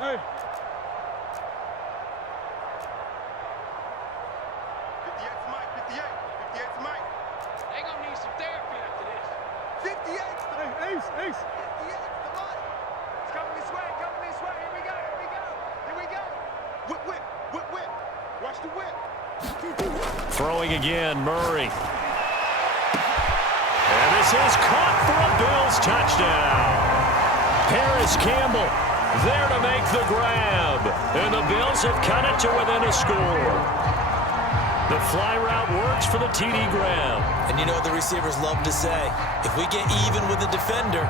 Hey. 58's Mike, 58. 58's Mike. They gonna need some therapy after this. 58's the Hey, Ace, Ace. 58's the money. It's coming this way, coming this way. Here we go, here we go, here we go. Whip, whip, whip, whip. Watch the whip. Throwing again, Murray. And this is caught for a Bills touchdown. Paris Campbell there to make the grab. And the Bills have cut it to within a score. The fly route works for the TD grab. And you know what the receivers love to say? If we get even with the defender,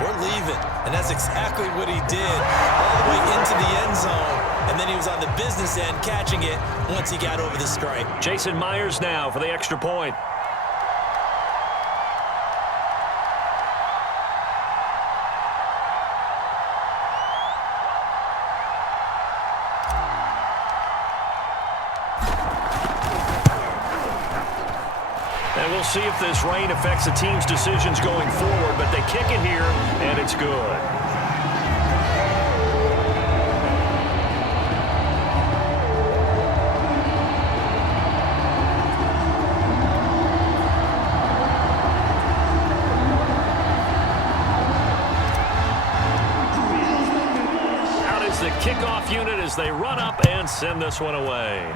we're leaving. And that's exactly what he did all the way into the end zone. And then he was on the business end catching it once he got over the stripe. Jason Myers now for the extra point. And we'll see if this rain affects the team's decisions going forward, but they kick it here, and it's good. Out is the kickoff unit as they run up and send this one away.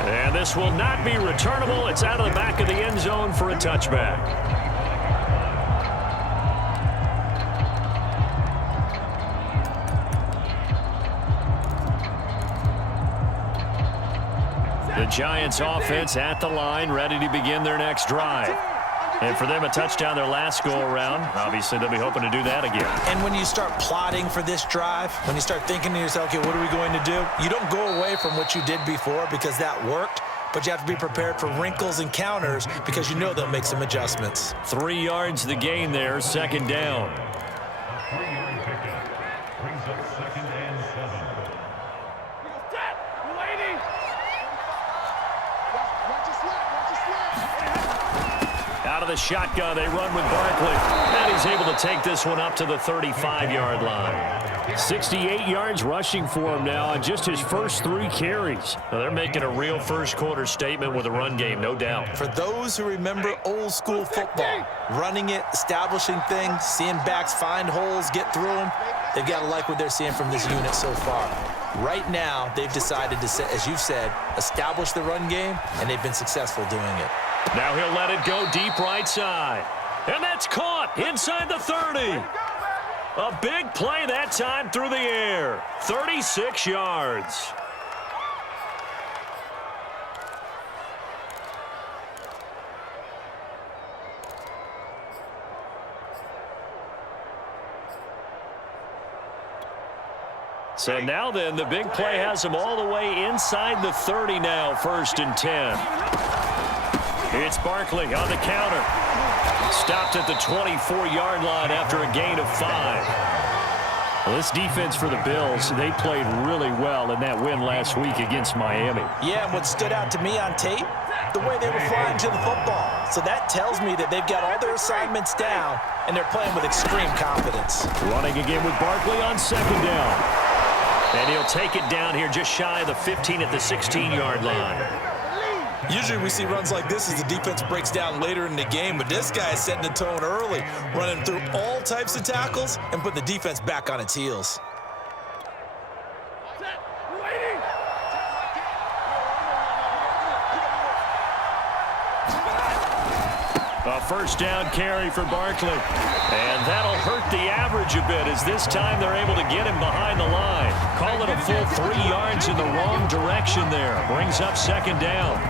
And this will not be returnable. It's out of the back of the end zone for a touchback. The Giants offense at the line, ready to begin their next drive. And for them, a touchdown their last go-around. Obviously, they'll be hoping to do that again. And when you start plotting for this drive, when you start thinking to yourself, okay, what are we going to do? You don't go away from what you did before because that worked, but you have to be prepared for wrinkles and counters because you know they'll make some adjustments. 3 yards the gain there, second down. A 3-yard pickup brings up 2nd and 7. Out of the shotgun, they run with Barkley. And he's able to take this one up to the 35-yard line. 68 yards rushing for him now on just his first 3 carries. Now, they're making a real first-quarter statement with a run game, no doubt. For those who remember old-school football, running it, establishing things, seeing backs find holes, get through them, they've got to like what they're seeing from this unit so far. Right now, they've decided to, as you've said, establish the run game, and they've been successful doing it. Now he'll let it go deep right side. And that's caught inside the 30. A big play that time through the air. 36 yards. So now then, the big play has him all the way inside the 30 now, 1st and 10. It's Barkley on the counter. Stopped at the 24-yard line after a gain of 5. Well, this defense for the Bills, they played really well in that win last week against Miami. Yeah, and what stood out to me on tape, the way they were flying to the football. So that tells me that they've got all their assignments down, and they're playing with extreme confidence. Running again with Barkley on 2nd down. And he'll take it down here just shy of the 15 at the 16-yard line. Usually we see runs like this as the defense breaks down later in the game, but this guy is setting the tone early, running through all types of tackles and putting the defense back on its heels. A first down carry for Barkley. And that'll hurt the average a bit as this time they're able to get him behind the line. Call it a full 3 yards in the wrong direction there. Brings up 2nd down.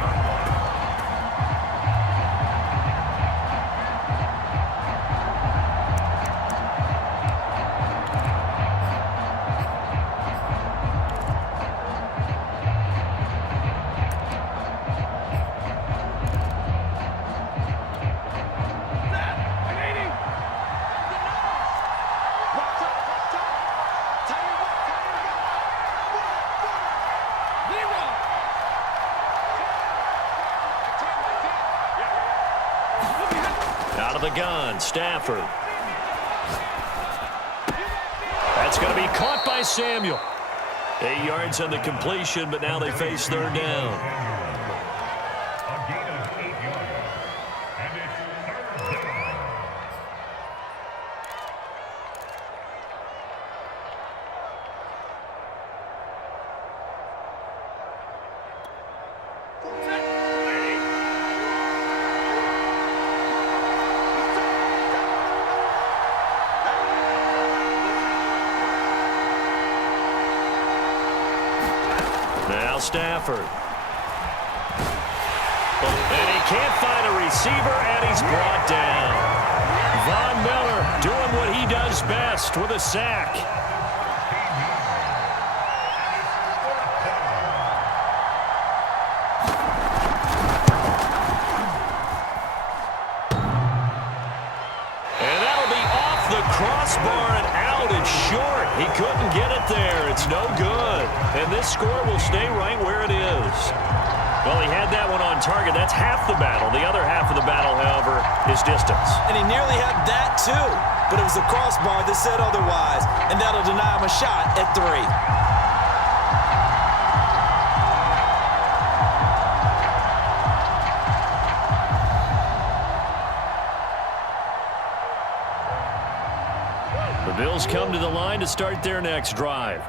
Out of the gun, Stafford. That's going to be caught by Samuel. 8 yards on the completion, but now they face third down. A gain of 8 yards. And it's third down. Now Stafford. And he can't find a receiver, and he's brought down. Von Miller doing what he does best with a sack. And that'll be off the crossbar and out. It's short. He couldn't get it there. It's no good. And this score will stay right where it is. Well, he had that one on target. That's half the battle. The other half of the battle, however, is distance. And he nearly had that too, but it was the crossbar that said otherwise, and that'll deny him a shot at 3. The Bills come to the line to start their next drive.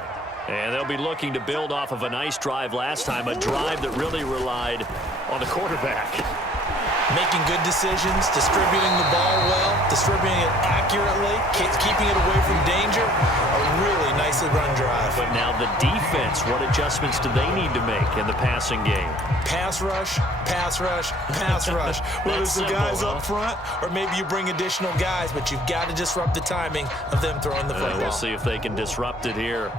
And they'll be looking to build off of a nice drive last time, a drive that really relied on the quarterback. Making good decisions, distributing the ball well, distributing it accurately, keeping it away from danger. A really nicely run drive. But now the defense, what adjustments do they need to make in the passing game? Pass rush, pass rush, pass rush. Whether it's the guys up front or maybe you bring additional guys, but you've got to disrupt the timing of them throwing the football. We'll see if they can disrupt it here.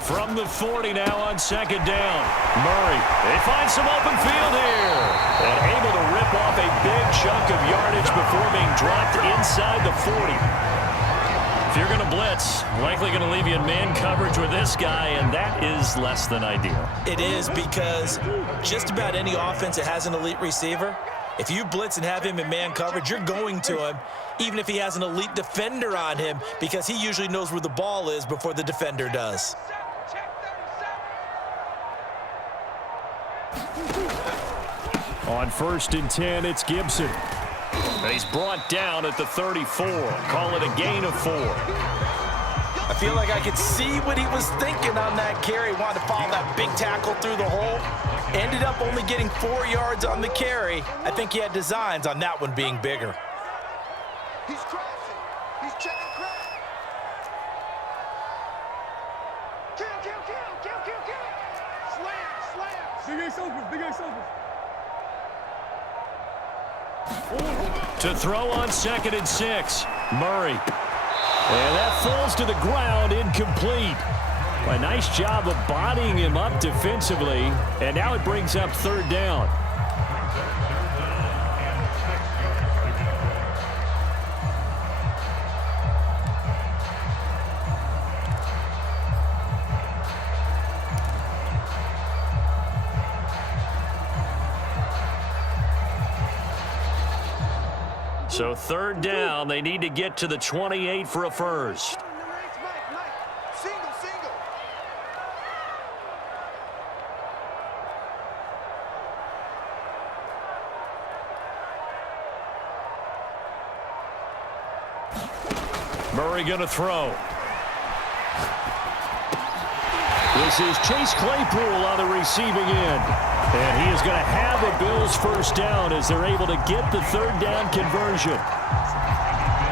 From the 40 now on second down. Murray, they find some open field here. And able to rip off a big chunk of yardage before being dropped inside the 40. If you're going to blitz, likely going to leave you in man coverage with this guy, and that is less than ideal. It is, because just about any offense that has an elite receiver, if you blitz and have him in man coverage, you're going to him, even if he has an elite defender on him, because he usually knows where the ball is before the defender does. On 1st and 10, it's Gibson. And he's brought down at the 34. Call it a gain of 4. I feel like I could see what he was thinking on that carry. Wanted to follow that big tackle through the hole. Ended up only getting 4 yards on the carry. I think he had designs on that one being bigger. He's crashing. He's checking crash. Kill. Slam. Big Ace open. To throw on 2nd and 6. Murray. And that falls to the ground, incomplete. A nice job of bodying him up defensively. And now it brings up 3rd down. So 3rd down, they need to get to the 28 for a first. Single. Murray going to throw. This is Chase Claypool on the receiving end. And he is going to have a Bills first down as they're able to get the 3rd down conversion.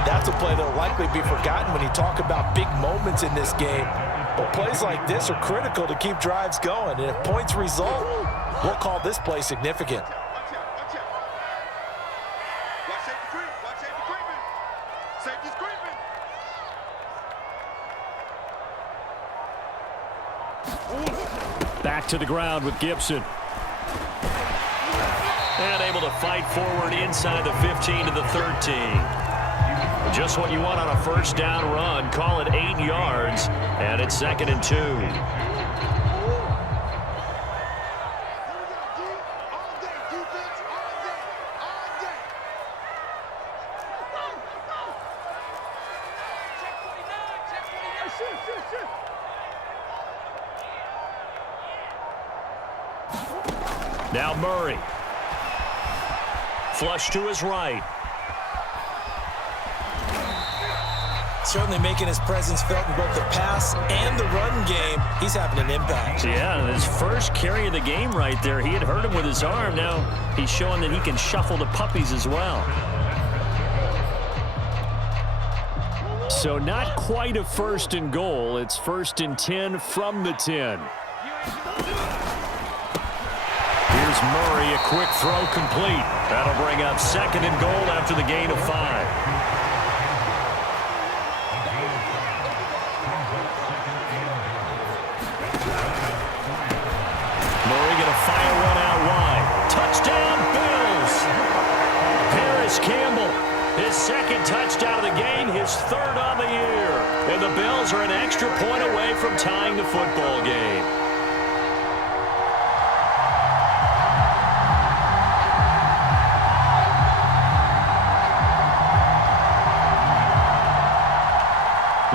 That's a play that will likely be forgotten when you talk about big moments in this game. But plays like this are critical to keep drives going. And if points result, we'll call this play significant. Watch out. Watch safety creeping. Safety's creeping. Back to the ground with Gibson. And able to fight forward inside the 15 to the 13. Just what you want on a first down run. Call it 8 yards. And it's 2nd and 2. Now Murray. Flush to his right. Certainly making his presence felt in both the pass and the run game. He's having an impact. Yeah, his first carry of the game right there. He had hurt him with his arm. Now he's showing that he can shuffle the puppies as well. So not quite a 1st and goal. It's 1st and 10 from the 10. Here's Murray, a quick throw complete. That'll bring up 2nd and goal after the gain of 5. Fire one out wide. Touchdown, Bills. Paris Campbell, his 2nd touchdown of the game, his 3rd on the year. And the Bills are an extra point away from tying the football game.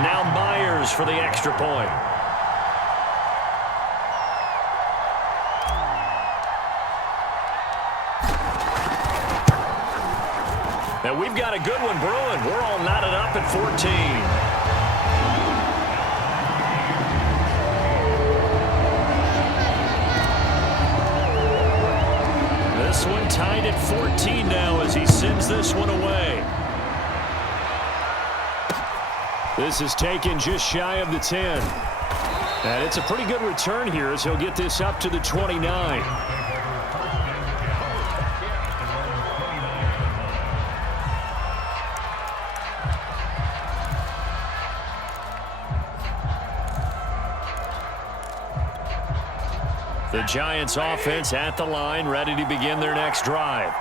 Now Myers for the extra point. And we've got a good one brewing. We're all knotted up at 14. This one tied at 14 now as he sends this one away. This is taken just shy of the 10. And it's a pretty good return here as he'll get this up to the 29. The Giants offense at the line, ready to begin their next drive.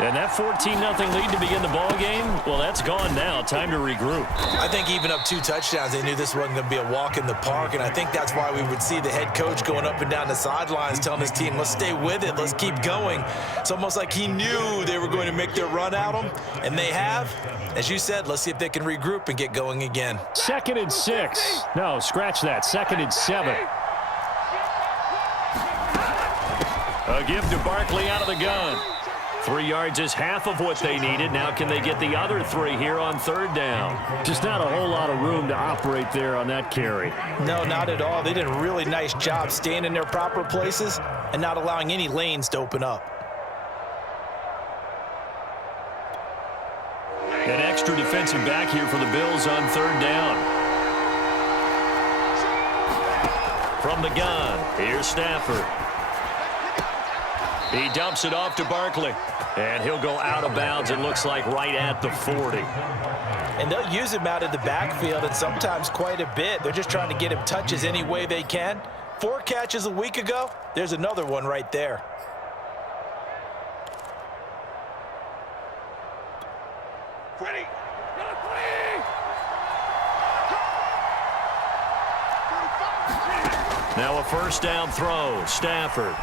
And that 14-0 lead to begin the ball game, well, that's gone now. Time to regroup. I think even up 2 touchdowns, they knew this wasn't going to be a walk in the park, and I think that's why we would see the head coach going up and down the sidelines telling his team, let's stay with it, let's keep going. It's almost like he knew they were going to make their run at him, and they have. As you said, let's see if they can regroup and get going again. 2nd and 6. No, scratch that. 2nd and 7. A give to Barkley out of the gun. 3 yards is half of what they needed. Now can they get the other 3 here on 3rd down? Just not a whole lot of room to operate there on that carry. No, not at all. They did a really nice job staying in their proper places and not allowing any lanes to open up. An extra defensive back here for the Bills on 3rd down. From the gun, here's Stafford. He dumps it off to Barkley. And he'll go out of bounds, it looks like, right at the 40. And they'll use him out of the backfield, and sometimes quite a bit. They're just trying to get him touches any way they can. 4 catches a week ago. There's another one right there. Ready. Now a 1st down throw. Stafford.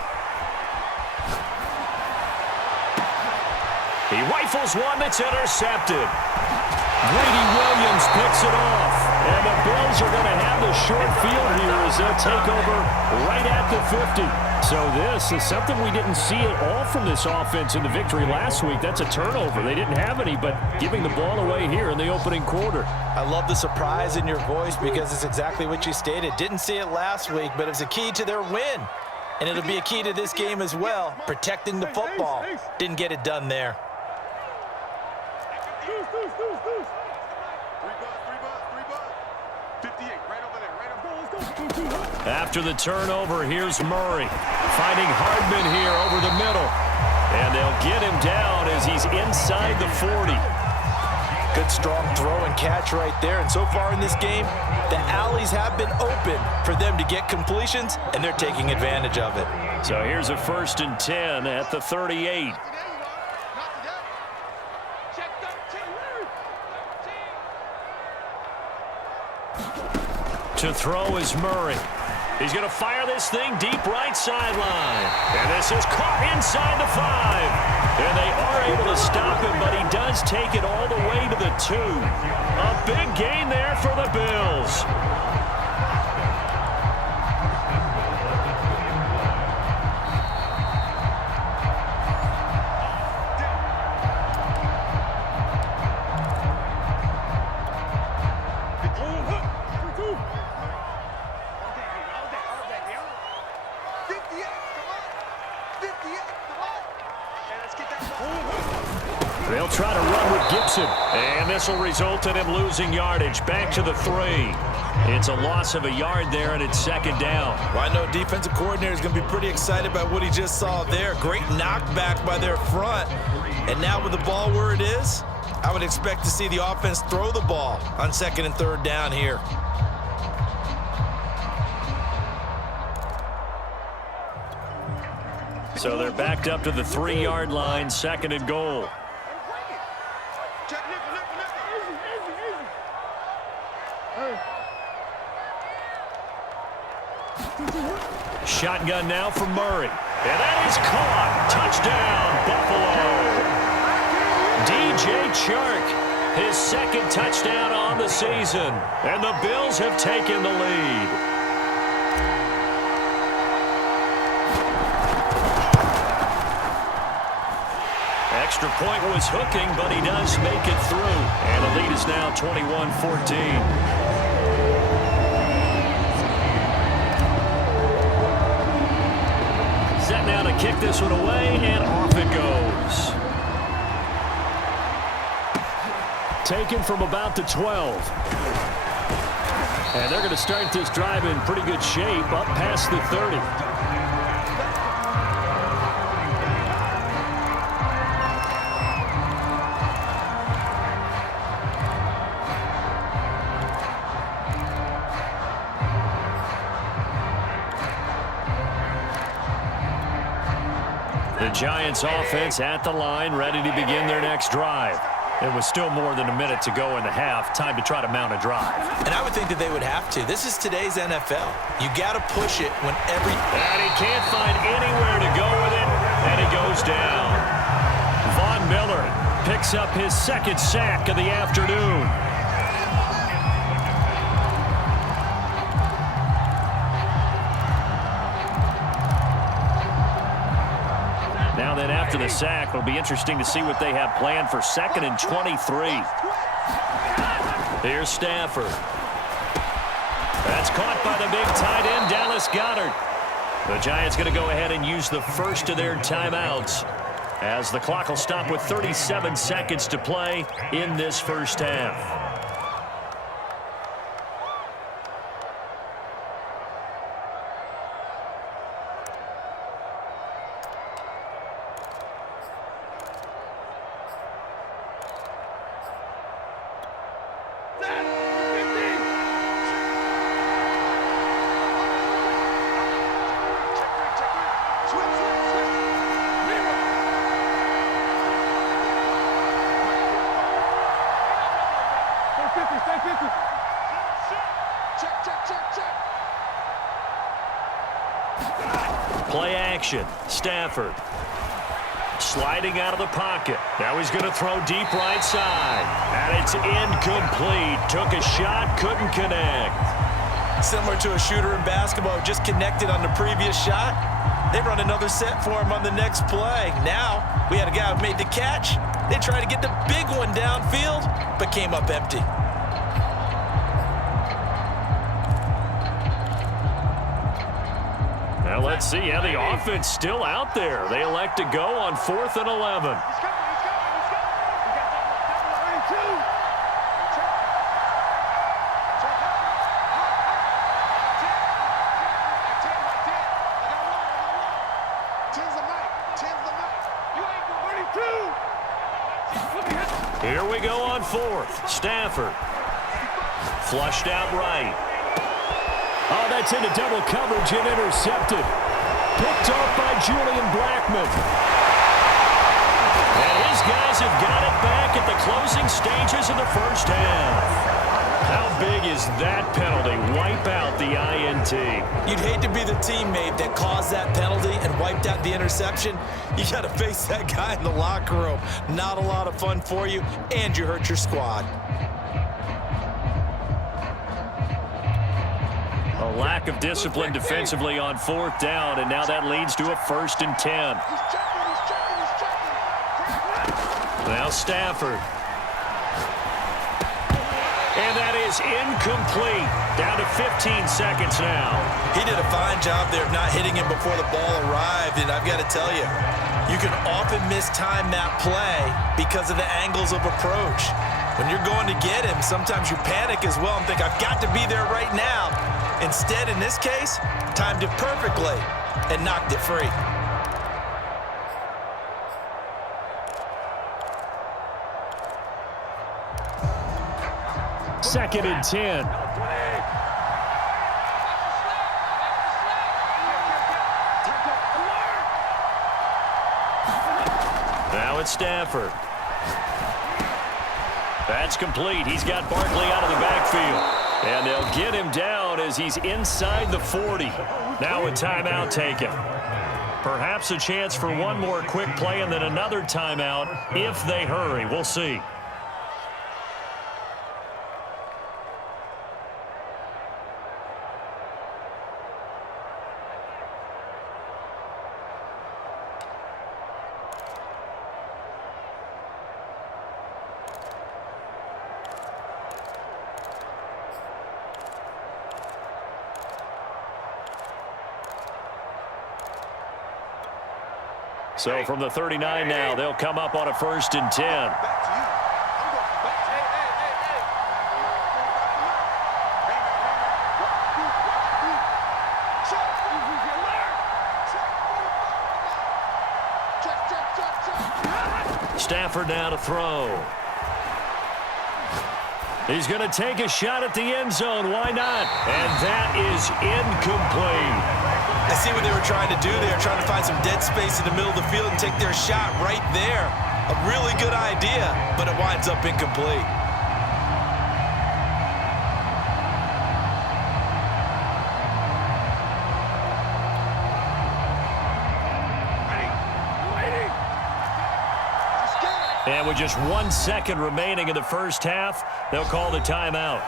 He rifles one that's intercepted. Grady Williams picks it off. And the Bills are going to have the short field here as they'll take over right at the 50. So this is something we didn't see at all from this offense in the victory last week. That's a turnover. They didn't have any, but giving the ball away here in the opening quarter. I love the surprise in your voice because it's exactly what you stated. Didn't see it last week, but it was a key to their win. And it'll be a key to this game as well, protecting the football. Didn't get it done there. After the turnover, here's Murray. Finding Hardman here over the middle. And they'll get him down as he's inside the 40. Good strong throw and catch right there. And so far in this game, the alleys have been open for them to get completions, and they're taking advantage of it. So here's a 1st and 10 at the 38. To throw is Murray. He's going to fire this thing deep right sideline. And this is caught inside the 5. And they are able to stop him, but he does take it all the way to the 2. A big gain there for the Bills. They'll try to run with Gibson. And this will result in him losing yardage. Back to the 3. It's a loss of a yard there, and it's second down. Well, I know defensive coordinator is going to be pretty excited by what he just saw there. Great knockback by their front. And now with the ball where it is, I would expect to see the offense throw the ball on 2nd and 3rd down here. So they're backed up to the 3-yard line, 2nd and goal. Shotgun now for Murray. And that is caught. Touchdown, Buffalo. DJ Chark, his 2nd touchdown on the season. And the Bills have taken the lead. Extra point was hooking, but he does make it through. And the lead is now 21-14. Set now to kick this one away, and off it goes. Taken from about the 12. And they're going to start this drive in pretty good shape, up past the 30. The Giants offense at the line, ready to begin their next drive. It was still more than a minute to go in the half. Time to try to mount a drive. And I would think that they would have to. This is today's NFL. You got to push it when every... And he can't find anywhere to go with it, and he goes down. Von Miller picks up his 2nd sack of the afternoon. Now then, after the sack, it'll be interesting to see what they have planned for 2nd and 23. Here's Stafford. That's caught by the big tight end, Dallas Goedert. The Giants going to go ahead and use the first of their timeouts, as the clock will stop with 37 seconds to play in this first half. Play action. Stafford sliding out of the pocket. Now he's going to throw deep right side. And it's incomplete. Took a shot, couldn't connect. Similar to a shooter in basketball, just connected on the previous shot. They run another set for him on the next play. Now we had a guy who made the catch. They tried to get the big one downfield, but came up empty. Now let's see how the offense still out there. They elect to go on 4th and 11. Here we go on 4th. Stafford. Flushed out right. Oh, that's into double coverage and intercepted. Picked off by Julian Blackmon. And his guys have got it back at the closing stages of the first half. How big is that penalty? Wipe out the INT. You'd hate to be the teammate that caused that penalty and wiped out the interception. You got to face that guy in the locker room. Not a lot of fun for you, and you hurt your squad. A lack of discipline defensively on 4th down, and now that leads to a 1st and 10. Now Stafford. And that is incomplete. Down to 15 seconds now. He did a fine job there of not hitting him before the ball arrived, and I've got to tell you, you can often mistime that play because of the angles of approach. When you're going to get him, sometimes you panic as well and think, I've got to be there right now. Instead, in this case, timed it perfectly and knocked it free. Second and 10. Now it's Stafford. That's complete. He's got Barkley out of the backfield. And they'll get him down as he's inside the 40. Now a timeout taken. Perhaps a chance for one more quick play and then another timeout if they hurry. We'll see. So from the 39 now, they'll come up on a 1st and 10. Stafford now to throw. He's going to take a shot at the end zone. Why not? And that is incomplete. I see what they were trying to do there, trying to find some dead space in the middle of the field and take their shot right there. A really good idea, but it winds up incomplete. And with just 1 second remaining in the first half, they'll call the timeout.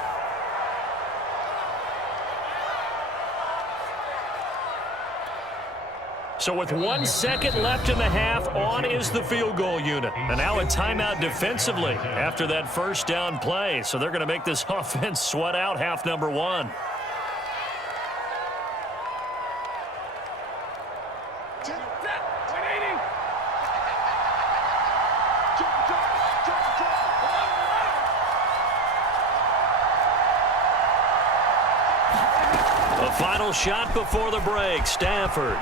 So with 1 second left in the half, on is the field goal unit. And now a timeout defensively after that first down play. So they're going to make this offense sweat out half number one. The final shot before the break, Stafford.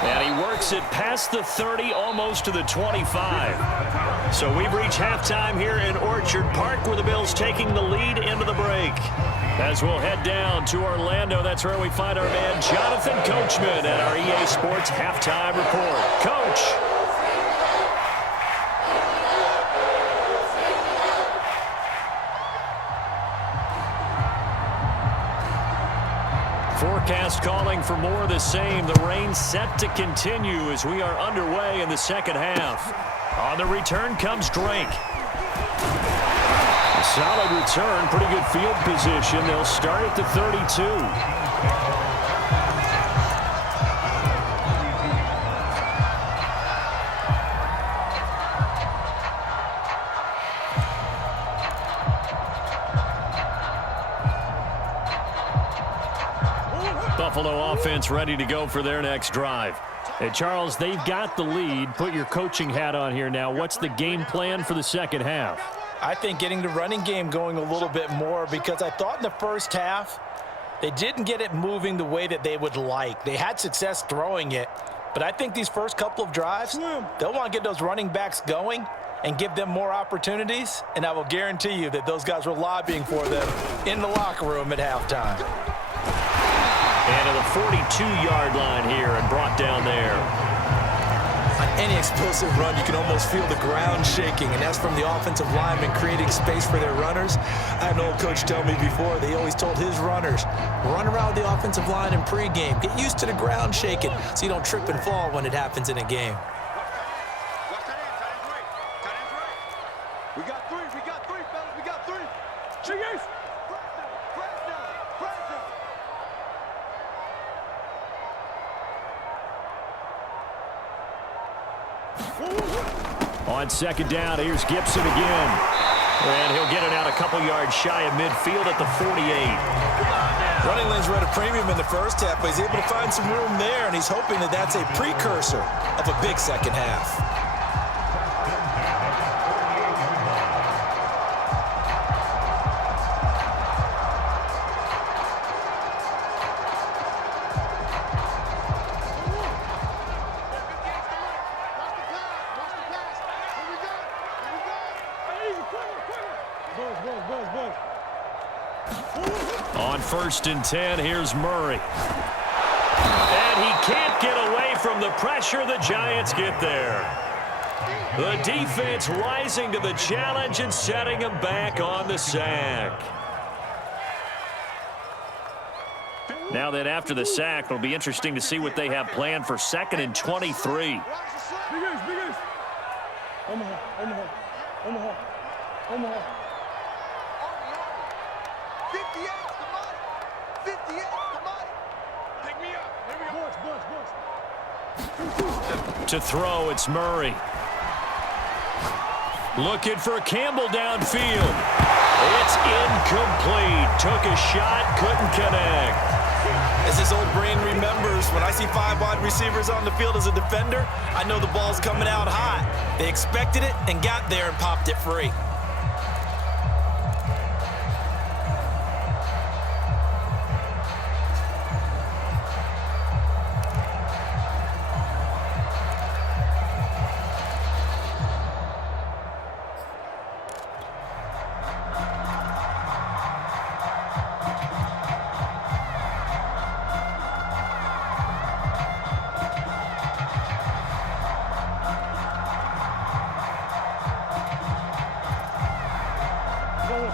And he works it past the 30, almost to the 25. So we've reached halftime here in Orchard Park, where the Bills taking the lead into the break. As we'll head down to Orlando, that's where we find our man Jonathan Coachman at our EA Sports Halftime Report. Coach. Forecast calling for more of the same. The rain set to continue as we are underway in the second half. On the return comes Drake. A solid return, pretty good field position. They'll start at the 32. Buffalo offense ready to go for their next drive. Hey, Charles, they've got the lead. Put your coaching hat on here now. What's the game plan for the second half? I think getting the running game going a little bit more, because I thought in the first half they didn't get it moving the way that they would like. They had success throwing it, but I think these first couple of drives, they'll want to get those running backs going and give them more opportunities, and I will guarantee you that those guys were lobbying for them in the locker room at halftime. And to the 42-yard line here and brought down there. On any explosive run, you can almost feel the ground shaking, and that's from the offensive linemen creating space for their runners. I had an old coach tell me before, they always told his runners, run around the offensive line in pregame. Get used to the ground shaking so you don't trip and fall when it happens in a game. We got three, fellas, we got three. Cheers! On second down, here's Gibson again. And he'll get it out a couple yards shy of midfield at the 48. Running lanes were at a premium in the first half, but he's able to find some room there, and he's hoping that that's a precursor of a big second half. On 1st and 10, here's Murray. And he can't get away from the pressure. The Giants get there. The defense rising to the challenge and setting him back on the sack. Now that after the sack, it'll be interesting to see what they have planned for 2nd and 23. Omaha. 58, come on. 58, come on. Pick me up. Here we go. To throw, it's Murray. Looking for Campbell downfield. It's incomplete. Took a shot, couldn't connect. As his old brain remembers, when I see 5 wide receivers on the field as a defender, I know the ball's coming out hot. They expected it and got there and popped it free.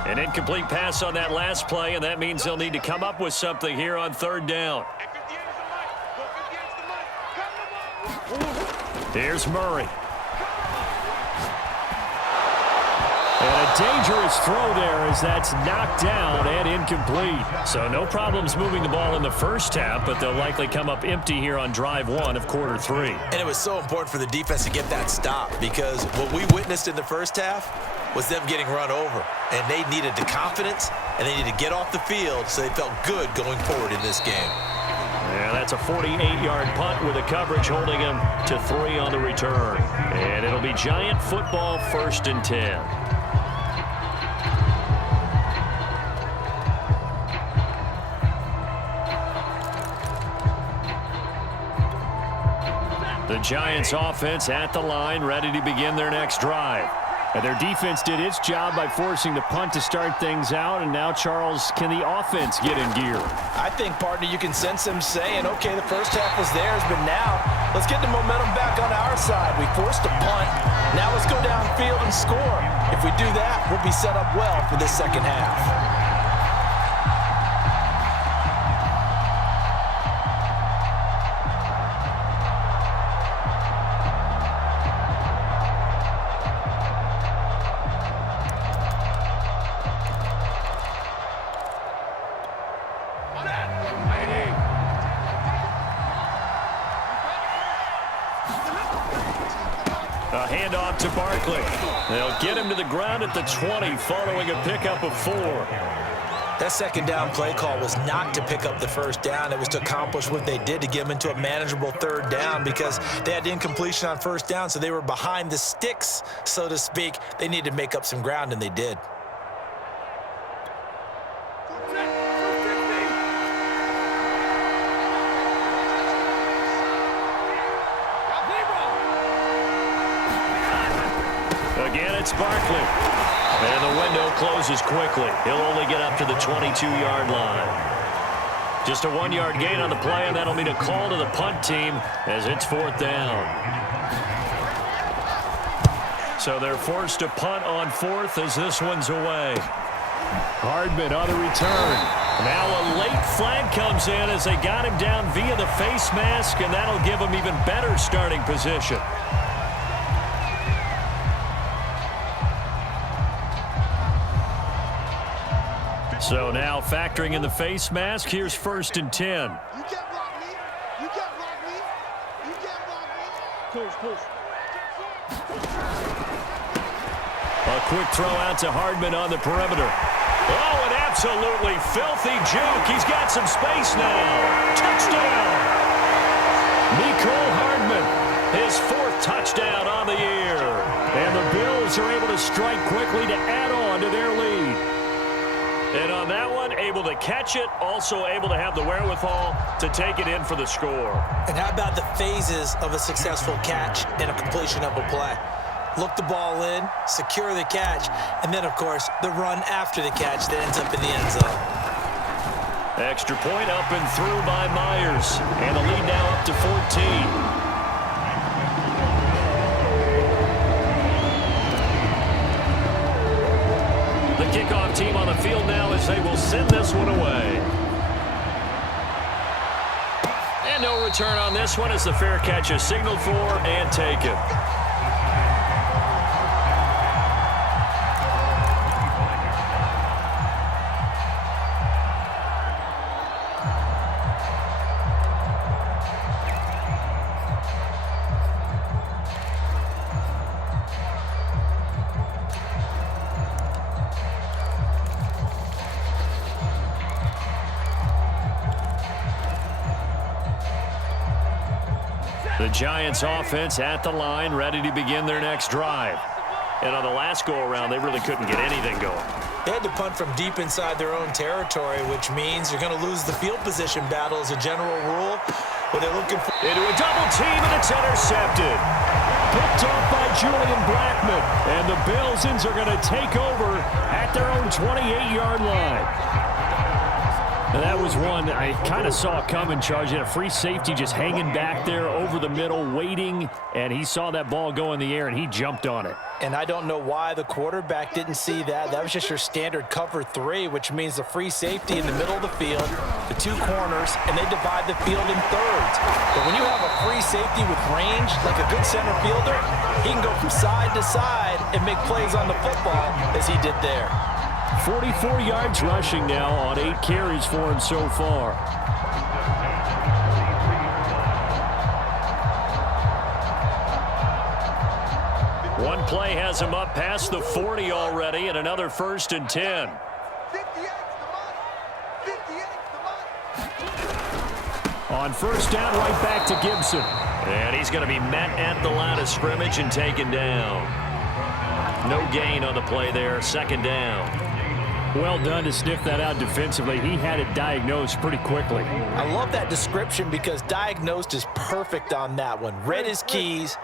An incomplete pass on that last play, and that means they'll need to come up with something here on 3rd down. Here's Murray. And a dangerous throw there as that's knocked down and incomplete. So no problems moving the ball in the first half, but they'll likely come up empty here on drive 1 of quarter 3. And it was so important for the defense to get that stop, because what we witnessed in the first half was them getting run over. And they needed the confidence, and they needed to get off the field so they felt good going forward in this game. Yeah, that's a 48-yard punt with a coverage holding him to 3 on the return. And it'll be Giant football 1st and 10. The Giants offense at the line, ready to begin their next drive. And their defense did its job by forcing the punt to start things out. And now, Charles, can the offense get in gear? I think, partner, you can sense them saying, okay, the first half was theirs, but now let's get the momentum back on our side. We forced a punt. Now let's go downfield and score. If we do that, we'll be set up well for this second half. A handoff to Barkley. They'll get him to the ground at the 20 following a pickup of 4. That second down play call was not to pick up the first down. It was to accomplish what they did to get them into a manageable 3rd down, because they had incompletion on 1st down, so they were behind the sticks, so to speak. They needed to make up some ground, and they did. Again, it's Barkley. And the window closes quickly. He'll only get up to the 22-yard line. Just a 1-yard gain on the play, and that'll mean a call to the punt team as it's 4th down. So they're forced to punt on 4th as this one's away. Hardman on the return. Now a late flag comes in as they got him down via the face mask, and that'll give him even better starting position. So now factoring in the face mask, here's 1st and 10. You can't block me. You can't block me. You can't block me. Push. A quick throw out to Hardman on the perimeter. Oh, an absolutely filthy juke. He's got some space now. Touchdown. Nicole Hardman, his 4th touchdown on the year. And the Bills are able to strike quickly to add on to their lead. And on that one, able to catch it, also able to have the wherewithal to take it in for the score. And how about the phases of a successful catch and a completion of a play? Look the ball in, secure the catch, and then, of course, the run after the catch that ends up in the end zone. Extra point up and through by Myers. And the lead now up to 14. The kickoff team on the field now as they will send this one away. And no return on this one as the fair catch is signaled for and taken. The Giants offense at the line, ready to begin their next drive. And on the last go-around, they really couldn't get anything going. They had to punt from deep inside their own territory, which means you're going to lose the field position battle as a general rule. But they're looking for into a double team, and it's intercepted. Picked off by Julian Blackmon. And the Billsons are going to take over at their own 28-yard line. And that was one I kind of saw coming, Charge. He had a free safety just hanging back there over the middle, waiting, and he saw that ball go in the air, and he jumped on it. And I don't know why the quarterback didn't see that. That was just your standard cover 3, which means the free safety in the middle of the field, the 2 corners, and they divide the field in thirds. But when you have a free safety with range, like a good center fielder, he can go from side to side and make plays on the football as he did there. 44 yards rushing now on 8 carries for him so far. One play has him up past the 40 already, and another 1st and 10. 58's the money. 58's the money. On 1st down, right back to Gibson. And he's going to be met at the line of scrimmage and taken down. No gain on the play there, 2nd down. Well done to sniff that out defensively. He had it diagnosed pretty quickly. I love that description because diagnosed is perfect on that one. Read his keys,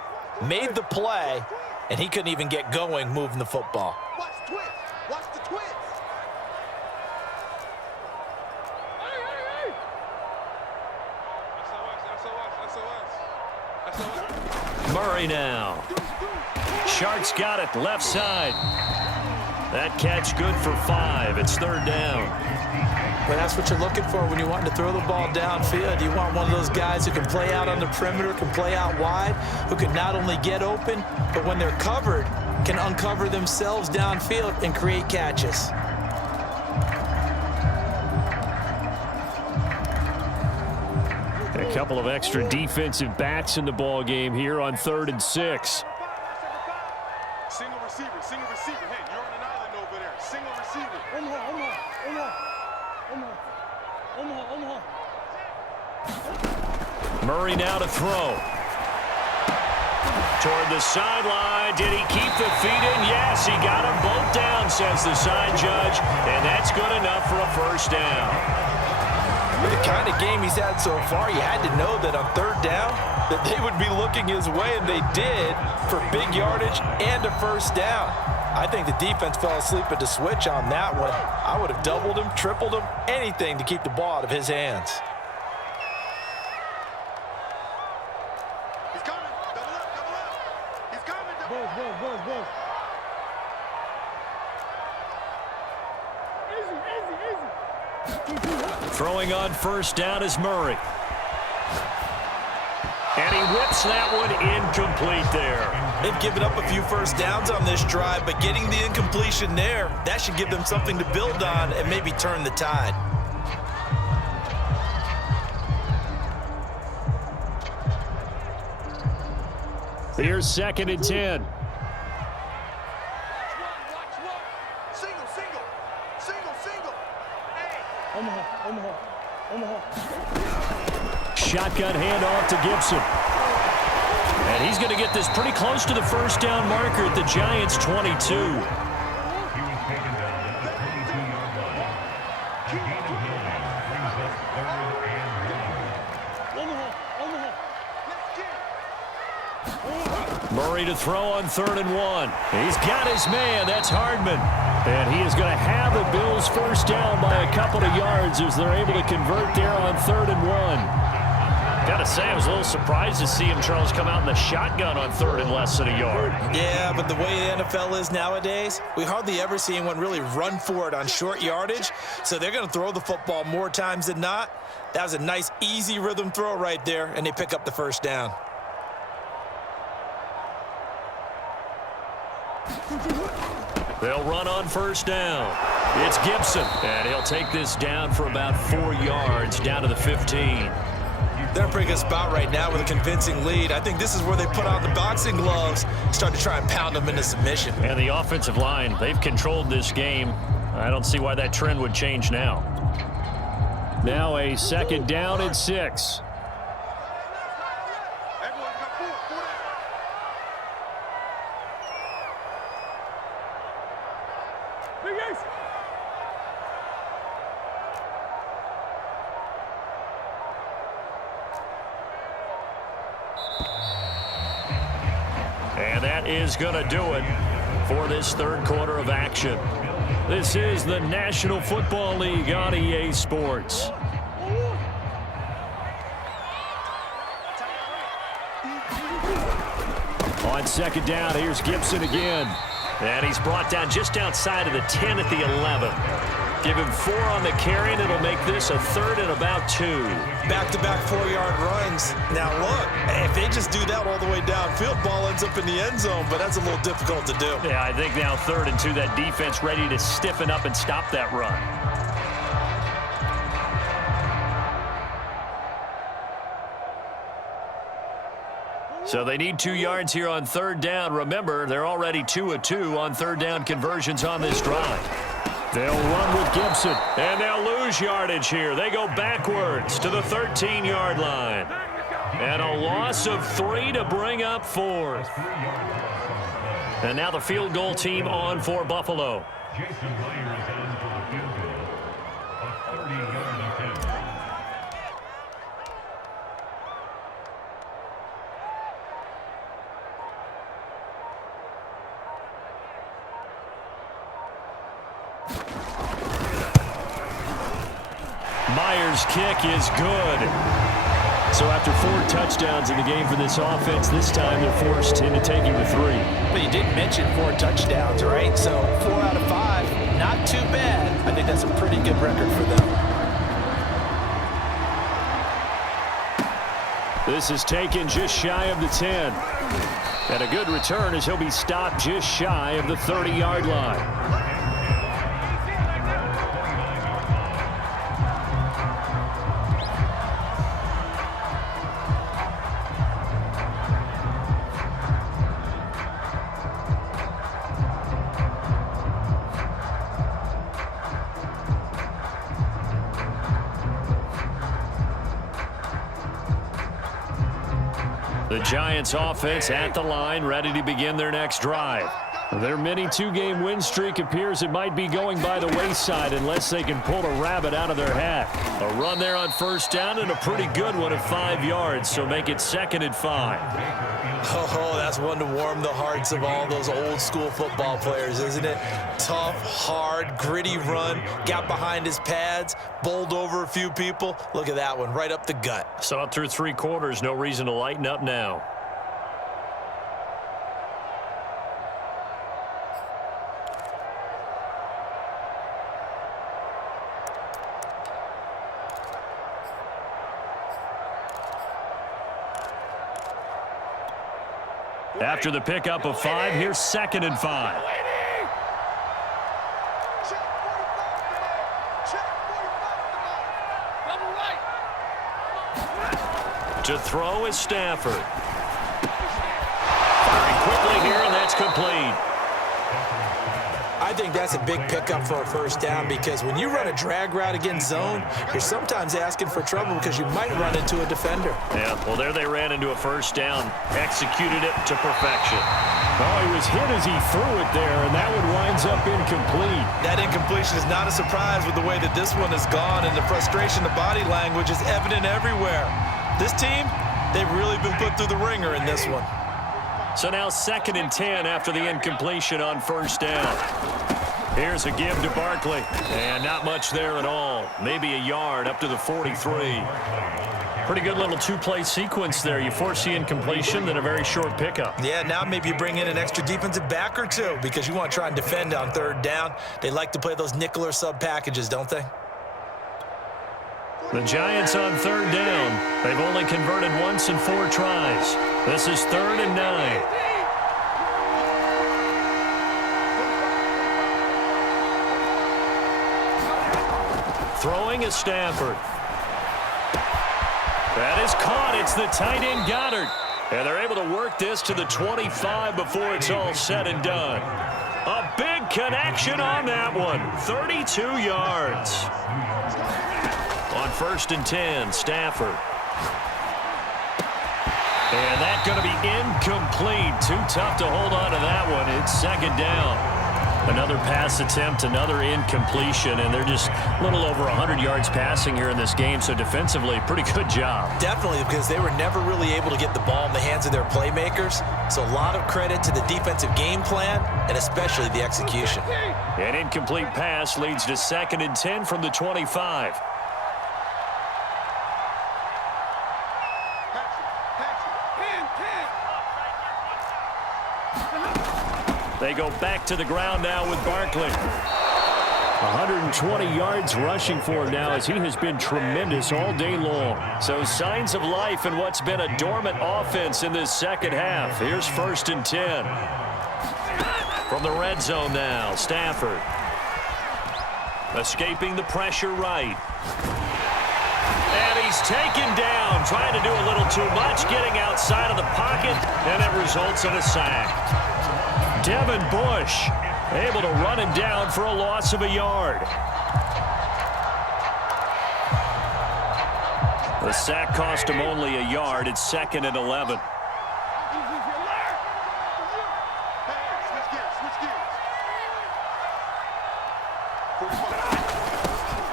made the play, and he couldn't even get going moving the football. Watch twins. Watch the twins. Murray now. Shark's got it, left side. That catch good for 5. It's 3rd down. But that's what you're looking for when you want to throw the ball downfield. You want one of those guys who can play out on the perimeter, can play out wide, who can not only get open, but when they're covered, can uncover themselves downfield and create catches. A couple of extra defensive backs in the ball game here on 3rd and 6. Single receiver, single receiver. Hey, you're on an island over there. Single receiver. Murray now to throw. Toward the sideline. Did he keep the feet in? Yes, he got them both down, says the side judge. And that's good enough for a 1st down. With the kind of game he's had so far, you had to know that on 3rd down that they would be looking his way, and they did, for big yardage and a 1st down. I think the defense fell asleep at the switch on that one. I would have doubled him, tripled him, anything to keep the ball out of his hands. He's coming. Double up, double up. He's coming. Double up. Throwing on 1st down is Murray. And he whips that one incomplete there. They've given up a few 1st downs on this drive, but getting the incompletion there, that should give them something to build on and maybe turn the tide. Here's 2nd and 10. Shotgun handoff to Gibson. And he's going to get this pretty close to the first down marker at the Giants' 22. He was taken down at the 22-yard line. A gain of 9 brings up 3rd and 1. Murray to throw on 3rd and 1. He's got his man. That's Hardman. And he is going to have the Bills first down by a couple of yards as they're able to convert there on 3rd and 1. Got to say, I was a little surprised to see him, Charles, come out in the shotgun on 3rd and less than a yard. Yeah, but the way the NFL is nowadays, we hardly ever see anyone really run for it on short yardage. So they're going to throw the football more times than not. That was a nice, easy rhythm throw right there, and they pick up the first down. They'll run on first down. It's Gibson, and he'll take this down for about 4 yards, down to the 15. They're in a pretty good spot right now with a convincing lead. I think this is where they put on the boxing gloves, start to try and pound them into submission. And the offensive line, they've controlled this game. I don't see why that trend would change now. Now a 2nd down and 6. And that is going to do it for this 3rd quarter of action. This is the National Football League on EA Sports. On 2nd down, here's Gibson again. And he's brought down just outside of the 10 at the 11. Give him 4 on the carry, and it'll make this a 3rd and about 2. Back-to-back 4-yard runs. Now, look, if they just do that all the way downfield, ball ends up in the end zone, but that's a little difficult to do. Yeah, I think now 3rd and 2, that defense ready to stiffen up and stop that run. So they need 2 yards here on 3rd down. Remember, they're already 2 of 2 on 3rd down conversions on this drive. They'll run with Gibson, and they'll lose yardage here. They go backwards to the 13-yard line. And a loss of 3 to bring up 4th. And now the field goal team on for Buffalo. Jason Myers on for the field goal. A 30-yard attempt. Myers' kick is good. So after 4 touchdowns in the game for this offense, this time they're forced into taking the 3. But you didn't mention 4 touchdowns, right? So 4 out of 5, not too bad. I think that's a pretty good record for them. This is taken just shy of the 10. And a good return as he'll be stopped just shy of the 30-yard line. The Giants offense at the line, ready to begin their next drive. Their mini 2-game win streak appears it might be going by the wayside unless they can pull a rabbit out of their hat. A run there on first down and a pretty good one at 5 yards, so make it 2nd and 5. Oh, that's one to warm the hearts of all those old school football players, isn't it? Tough, hard, gritty run, got behind his pads, bowled over a few people. Look at that one, right up the gut. Saw it through 3 quarters, no reason to lighten up now. After the pickup of 5, here's 2nd and 5. To throw is Stafford. Firing quickly here, and that's complete. I think that's a big pickup for a first down because when you run a drag route against zone, you're sometimes asking for trouble because you might run into a defender. Yeah, well, there they ran into a first down, executed it to perfection. Oh, he was hit as he threw it there, and that one winds up incomplete. That incompletion is not a surprise with the way that this one has gone, and the frustration, the body language is evident everywhere. This team, they've really been put through the ringer in this one. So now 2nd and 10 after the incompletion on first down. Here's a give to Barkley, and not much there at all. Maybe a yard up to the 43. Pretty good little two-play sequence there. You force the incompletion, then a very short pickup. Yeah, now maybe you bring in an extra defensive back or two because you want to try and defend on 3rd down. They like to play those nickel or sub packages, don't they? The Giants on 3rd down. They've only converted once in 4 tries. This is 3rd and 9. Throwing is Stafford. That is caught. It's the tight end Goddard. And they're able to work this to the 25 before it's all said and done. A big connection on that one. 32 yards. On 1st and 10, Stafford. And that's going to be incomplete. Too tough to hold on to that one. It's 2nd down. Another pass attempt, another incompletion, and they're just a little over 100 yards passing here in this game, so defensively, pretty good job. Definitely, because they were never really able to get the ball in the hands of their playmakers, so a lot of credit to the defensive game plan and especially the execution. An incomplete pass leads to 2nd and 10 from the 25. They go back to the ground now with Barkley. 120 yards rushing for him now as he has been tremendous all day long. So signs of life in what's been a dormant offense in this second half. Here's 1st and 10. From the red zone now, Stafford. Escaping the pressure right. And he's taken down, trying to do a little too much, getting outside of the pocket, and it results in a sack. Devin Bush able to run him down for a loss of a yard. The sack cost him only a yard. It's 2nd and 11.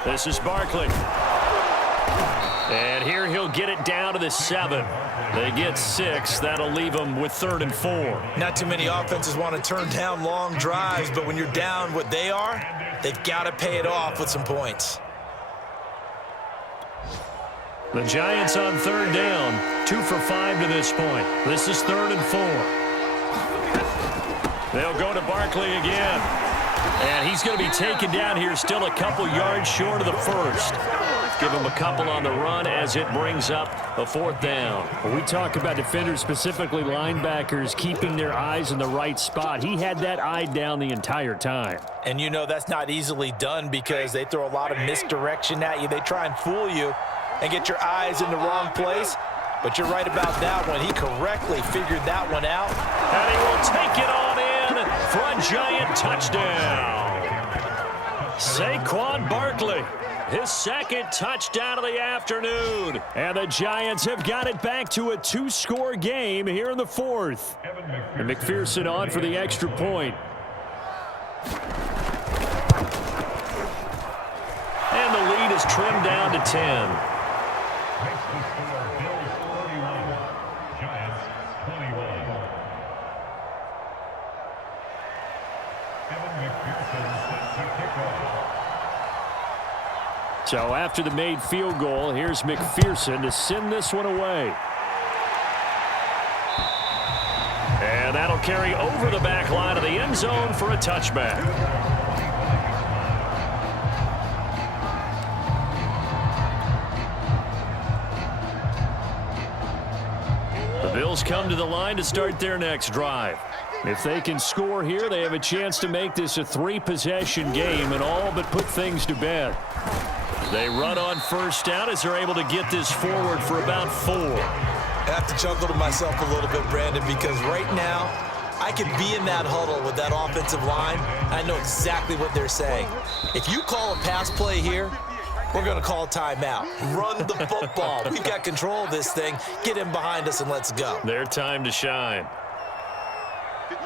This is Barkley. And here he'll get it down to the 7. They get 6. That'll leave them with 3rd and 4. Not too many offenses want to turn down long drives, but when you're down what they are, they've got to pay it off with some points. The Giants on 3rd down, 2 for 5 to this point. This is 3rd and 4. They'll go to Barkley again. And he's going to be taken down here, still a couple yards short of the 1st. Give him a couple on the run as it brings up a 4th down. When we talk about defenders, specifically linebackers, keeping their eyes in the right spot, he had that eye down the entire time. And you know that's not easily done because they throw a lot of misdirection at you. They try and fool you and get your eyes in the wrong place. But you're right about that one. He correctly figured that one out. And he will take it on in for a Giant touchdown. Saquon Barkley, his 2nd touchdown of the afternoon. And the Giants have got it back to a 2-score game here in the 4th. And McPherson on for the extra point. And the lead is trimmed down to 10. Makes the score Bills 41, Giants 21. Evan McPherson set to kick off. So after the made field goal, here's McPherson to send this one away. And that'll carry over the back line of the end zone for a touchback. The Bills come to the line to start their next drive. If they can score here, they have a chance to make this a 3-possession game and all but put things to bed. They run on 1st down as they're able to get this forward for about 4. I have to chuckle to myself a little bit, Brandon, because right now I could be in that huddle with that offensive line. I know exactly what they're saying. If you call a pass play here, we're going to call timeout. Run the football. We've got control of this thing. Get him behind us and let's go. Their time to shine.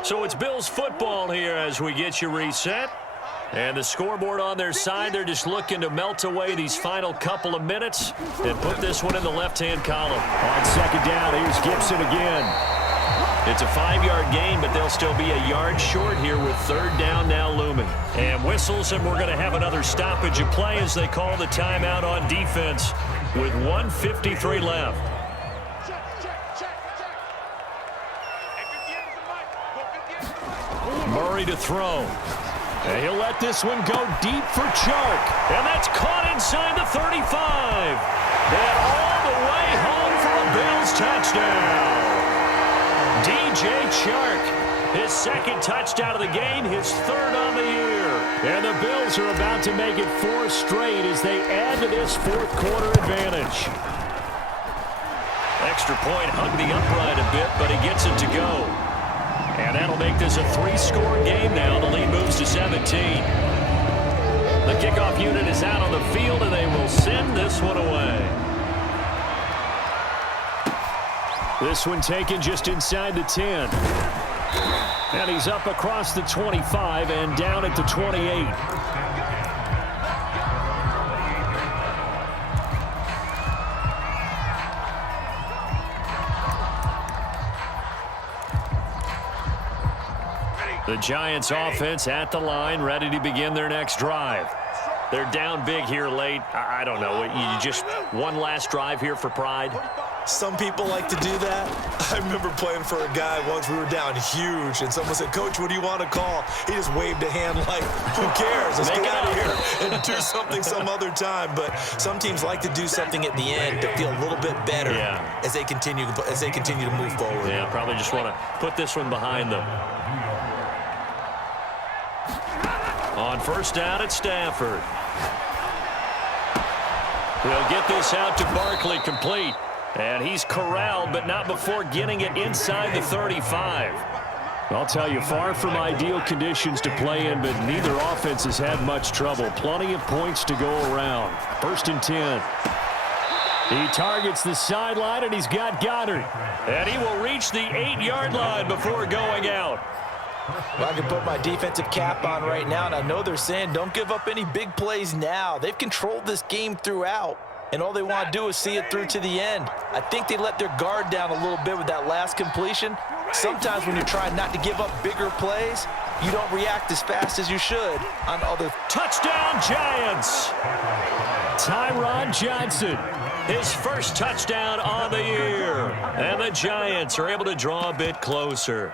So it's Bills football here as we get you reset. And the scoreboard on their side, they're just looking to melt away these final couple of minutes and put this one in the left-hand column. On second down, here's Gibson again. It's a 5-yard gain, but they'll still be a yard short here with third down now looming. And whistles, and we're going to have another stoppage of play as they call the timeout on defense with 1:53 left. Murray to throw. And he'll let this one go deep for Chark. And that's caught inside the 35. And all the way home for a Bills touchdown. DJ Chark, his second touchdown of the game, his third on the year. And the Bills are about to make it 4 straight as they add to this fourth quarter advantage. Extra point hung the upright a bit, but he gets it to go. And that'll make this a 3-score game now. The lead moves to 17. The kickoff unit is out on the field, and they will send this one away. This one taken just inside the 10. And he's up across the 25 and down at the 28. The Giants offense at the line, ready to begin their next drive. They're down big here late. I don't know. You just one last drive here for pride? Some people like to do that. I remember playing for a guy once. We were down huge, and someone said, "Coach, what do you want to call?" He just waved a hand like, who cares? Let's get out of here and do something some other time. But some teams like to do something at the end to feel a little bit better as they continue to move forward. Yeah, probably just want to put this one behind them. On first down at Stafford. He'll get this out to Barkley, complete. And he's corralled, but not before getting it inside the 35. I'll tell you, far from ideal conditions to play in, but neither offense has had much trouble. Plenty of points to go around. First and 10. He targets the sideline, and he's got Goddard. And he will reach the 8-yard line before going out. Well, I can put my defensive cap on right now, and I know they're saying don't give up any big plays now. They've controlled this game throughout, and all they want to do is see it through to the end. I think they let their guard down a little bit with that last completion. Sometimes when you're trying not to give up bigger plays, you don't react as fast as you should on other. Touchdown, Giants! Tyron Johnson. His first touchdown on the year. And the Giants are able to draw a bit closer.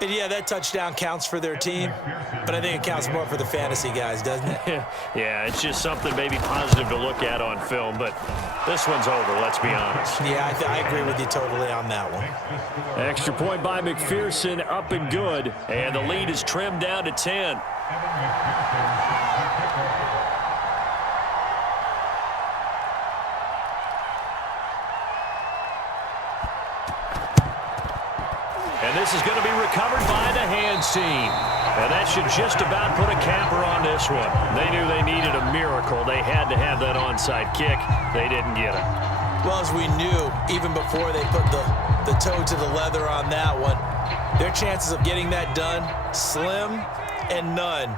And yeah, that touchdown counts for their team, but I think it counts more for the fantasy guys, doesn't it? Yeah, it's just something maybe positive to look at on film, but this one's over, let's be honest. Yeah, I agree with you totally on that one. Extra point by McPherson, up and good. And the lead is trimmed down to 10. And this is going to be recovered by the hands team. And that should just about put a capper on this one. They knew they needed a miracle. They had to have that onside kick. They didn't get it. Well, as we knew, even before they put the toe to the leather on that one, their chances of getting that done, slim and none.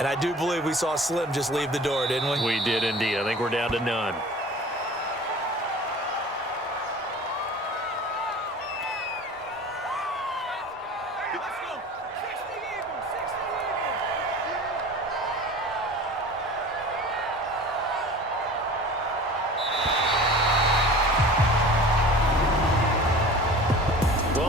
And I do believe we saw Slim just leave the door, didn't we? We did indeed. I think we're down to none.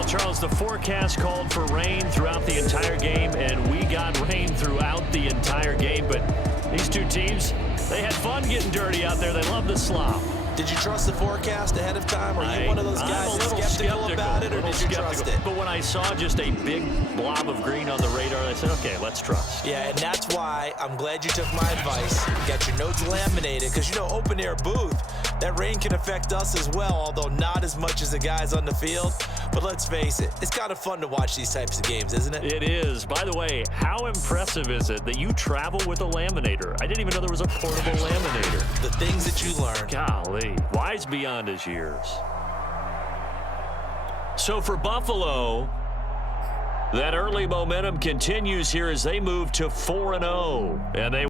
Charles, the forecast called for rain throughout the entire game, and we got rain throughout the entire game. But these two teams, they had fun getting dirty out there. They love the slop. Did you trust the forecast ahead of time? Are you one of those guys I'm a that's little skeptical about it, or did you trust it? But when I saw just a big blob of green on the radar, I said, okay, let's trust. Yeah, and that's why I'm glad you took my advice. Got your notes laminated, because, open air booth, that rain can affect us as well, although not as much as the guys on the field. But let's face it, it's kind of fun to watch these types of games, isn't it? It is. By the way, how impressive is it that you travel with a laminator? I didn't even know there was a portable laminator. The things that you learn. Golly, wise beyond his years. So for Buffalo, that early momentum continues here as they move to 4-0. And they